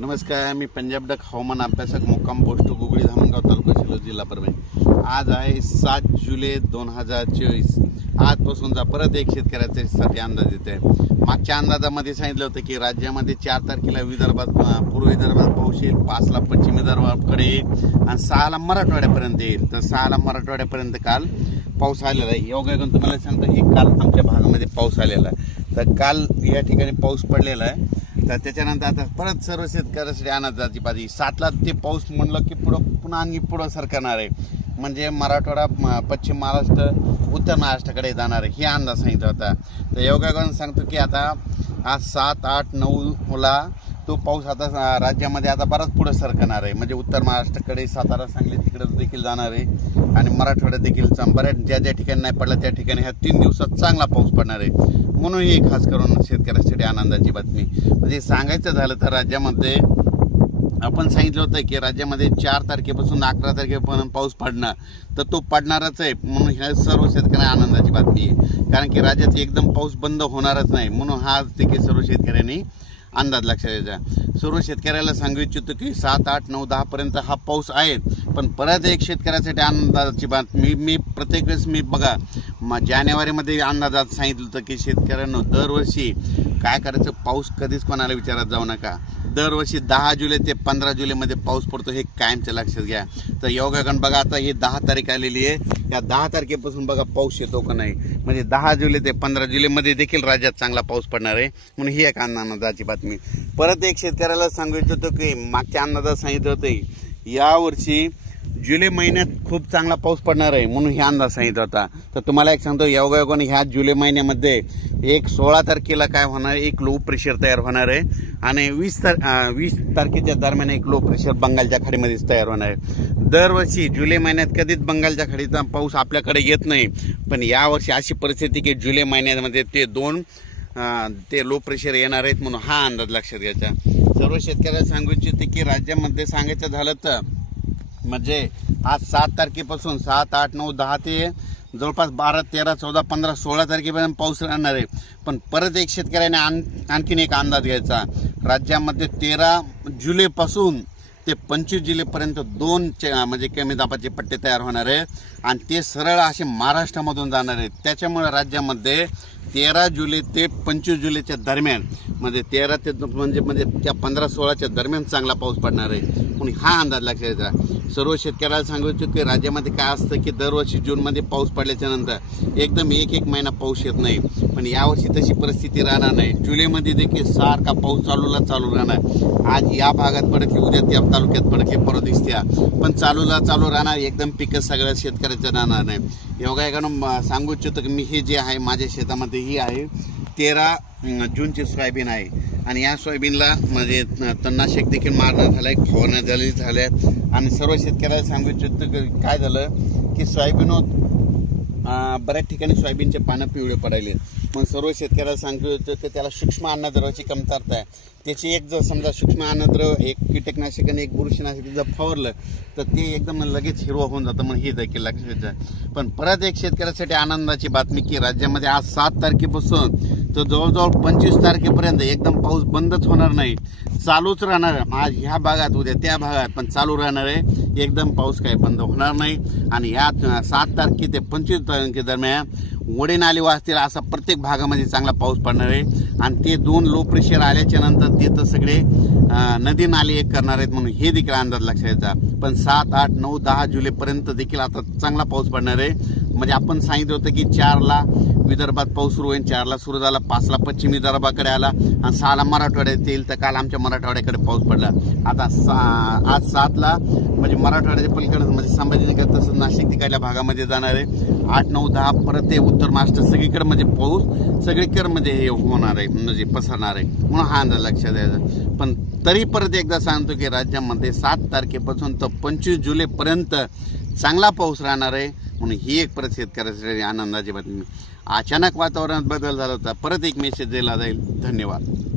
नमस्कार मी पंजाब डक हवामान अभ्यासक मुक्काम पोस्ट गुगळी धामणगाव तालुका शिलोळ जिल्हा परभणी आज आहे सात जुलै दोन हजार चोवीस जा परत एक शेतकऱ्याच्यासाठी अंदाज येत आहे मागच्या अंदाजामध्ये सांगितलं होतं की राज्यामध्ये चार तारखेला विदर्भात पूर्व विदर्भात पाऊस येईल पाचला पश्चिम विदर्भाकडे येईल आणि सहाला मराठवाड्यापर्यंत येईल तर सहाला मराठवाड्यापर्यंत काल पाऊस आलेला आहे करून तुम्हाला सांगतो की काल आमच्या भागामध्ये पाऊस आलेला आहे तर काल या ठिकाणी पाऊस पडलेला आहे तर त्याच्यानंतर आता परत सर्व शेतकऱ्यासाठी जाती पाहिजे सातला ते पाऊस म्हणलं की पुढं पुन्हा आणि पुढं सरकणार आहे म्हणजे मराठवाडा पश्चिम महाराष्ट्र उत्तर महाराष्ट्राकडे जाणार आहे हे अंदाज सांगितला होता तर योगाकडून सांगतो की आता आज सात आठ नऊला तो पाऊस आता राज्यामध्ये आता बराच पुढं सरकणार आहे म्हणजे उत्तर महाराष्ट्राकडे सातारा सांगली तिकडं देखील जाणार आहे आणि मराठवाड्यात देखील बऱ्याच ज्या ज्या ठिकाणी नाही पडला त्या ठिकाणी ह्या तीन दिवसात चांगला पाऊस पडणार आहे म्हणून ही खास करून शेतकऱ्यांसाठी आनंदाची बातमी म्हणजे सांगायचं झालं तर राज्यामध्ये आपण सांगितलं होतं की राज्यामध्ये चार तारखेपासून अकरा तारखेपर्यंत पाऊस पडणार तर तो पडणारच आहे म्हणून ह्या सर्व शेतकऱ्यांना आनंदाची बातमी आहे कारण की राज्यात एकदम पाऊस बंद होणारच नाही म्हणून हा देखील सर्व शेतकऱ्यांनी अंदाज लक्षात यायचा सर्व शेतकऱ्याला सांगू इच्छितो की सात आठ नऊ दहापर्यंत हा पाऊस आहे पण परत एक शेतकऱ्यासाठी आनंदाची बातमी मी प्रत्येक वेळेस मी बघा मग जानेवारीमध्ये अंदाजात सांगितलं होतं की शेतकऱ्यांना दरवर्षी काय करायचं पाऊस कधीच कोणाला विचारात जाऊ नका दरवर्षी दहा जुलै ते पंधरा जुलैमध्ये पाऊस पडतो हे कायमच्या लक्षात घ्या तर योगाकन बघा आता ही दहा तारीख आलेली आहे या दहा तारखेपासून बघा पाऊस येतो का नाही म्हणजे दहा जुलै ते पंधरा जुलैमध्ये देखील राज्यात चांगला पाऊस पडणार आहे म्हणून ही एक अंदाजाची बातमी परत एक शेतकऱ्याला सांगू इच्छितो की मागच्या अंदाजात सांगितलं होतं यावर्षी जुलै महिन्यात खूप चांगला पाऊस पडणार आहे म्हणून ह्या अंदाज सांगितला होता तर तुम्हाला एक सांगतो योगायोगाने ह्या जुलै महिन्यामध्ये एक सोळा तारखेला काय होणार आहे एक लो प्रेशर तयार होणार आहे आणि वीस तार वीस तारखेच्या दरम्यान एक लो प्रेशर बंगालच्या खाडीमध्येच तयार होणार आहे दरवर्षी जुलै महिन्यात कधीच बंगालच्या खाडीचा पाऊस आपल्याकडे येत नाही पण यावर्षी अशी परिस्थिती की जुलै महिन्यामध्ये ते दोन ते लो प्रेशर येणार आहेत म्हणून हा अंदाज लक्षात घ्यायचा सर्व शेतकऱ्याला सांगू इच्छिते की राज्यामध्ये सांगायचं झालं तर म्हणजे आज सात तारखेपासून सात आठ नऊ दहा ते जवळपास बारा तेरा चौदा पंधरा सोळा तारखेपर्यंत पाऊस राहणार आहे पण परत एक शेतकऱ्याने आण आणखीन एक अंदाज घ्यायचा राज्यामध्ये तेरा जुलैपासून ते पंचवीस जुलैपर्यंत दोन म्हणजे कमी दाबाचे पट्टे तयार होणार आहे आणि ते सरळ असे महाराष्ट्रामधून जाणार आहेत त्याच्यामुळे राज्यामध्ये तेरा जुलै ते पंचवीस जुलैच्या दरम्यान म्हणजे तेरा ते म्हणजे म्हणजे त्या पंधरा सोळाच्या दरम्यान चांगला पाऊस पडणार आहे म्हणून हा अंदाज लक्षात येतात सर्व शेतकऱ्याला सांगू इच्छितो की राज्यामध्ये काय असतं की दरवर्षी जूनमध्ये पाऊस पडल्याच्या एकदम एक एक महिना पाऊस येत नाही पण यावर्षी तशी परिस्थिती राहणार नाही जुलैमध्ये देखील सारखा पाऊस चालूला चालू राहणार आज या भागात पडते उद्या त्या तालुक्यात पडते परत दिसत्या पण चालूला चालू राहणार एकदम पिकं सगळ्या शेतकऱ्याचं राहणार नाही एवढा एकानं सांगू इच्छितो की मी हे जे आहे माझ्या शेतामध्ये ही आहे तेरा जूनची सोयाबीन आहे आणि या सोयाबीनला म्हणजे तन्नाशेक देखील मारणं झालं आहे फवारण्या झाली झाल्यात आणि सर्व शेतकऱ्याला सांगू इच्छितो काय झालं की सोयाबीन बऱ्याच ठिकाणी सोयाबीनचे पानं पिवळे पडायले मग सर्व शेतकऱ्याला सांगू इच्छितो की त्याला सूक्ष्म अन्नद्रवाची कमतरता आहे त्याची एक जर समजा सूक्ष्म अन्नद्रव एक कीटकनाशक आणि एक बुरशीनाशक जर फवरलं तर ते एकदम लगेच हिरवं होऊन जातं म्हणून हे देखील लक्षात पण परत एक शेतकऱ्यासाठी आनंदाची बातमी की राज्यामध्ये आज सात तारखेपासून तर जवळजवळ पंचवीस तारखेपर्यंत एकदम पाऊस बंदच होणार नाही चालूच राहणार आहे आज ह्या भागात उद्या त्या भागात पण चालू राहणार आहे एकदम पाऊस काही बंद होणार नाही आणि ह्या सात तारखे ते पंचवीस तारखे दरम्यान वडे नाले वाचतील असा प्रत्येक भागामध्ये चांगला पाऊस पडणार आहे आणि ते दोन लो प्रेशर आल्याच्या नंतर ते तर सगळे नदी नाले एक करणार आहेत म्हणून हे देखील अंदाज लक्षात येतात पण सात आठ नऊ दहा जुलैपर्यंत देखील आता चांगला पाऊस पडणार आहे म्हणजे आपण सांगितलं होतं की चारला विदर्भात पाऊस सुरू होईल चारला सुरू झाला पाचला पश्चिम विदर्भाकडे आला आणि सहाला मराठवाड्यात येईल तर काल आमच्या मराठवाड्याकडे पाऊस पडला आता सा आज सातला म्हणजे मराठवाड्याच्या पलीकडे म्हणजे संभाजीनगर तसंच नाशिक तिकडल्या भागामध्ये जाणार आहे आठ नऊ दहा परत उत्तर महाराष्ट्र सगळीकडे म्हणजे पाऊस सगळीकडे म्हणजे हे होणार आहे म्हणजे पसरणार आहे म्हणून हा अंदाज लक्षात यायचा पण तरी परत एकदा सांगतो की राज्यामध्ये सात तारखेपासून तर पंचवीस जुलैपर्यंत चांगला पाऊस राहणार आहे म्हणून ही एक परत शेतकऱ्यासाठी आनंदाची बातमी अचानक वातावरणात बदल झाला होता परत एक मेसेज दिला जाईल धन्यवाद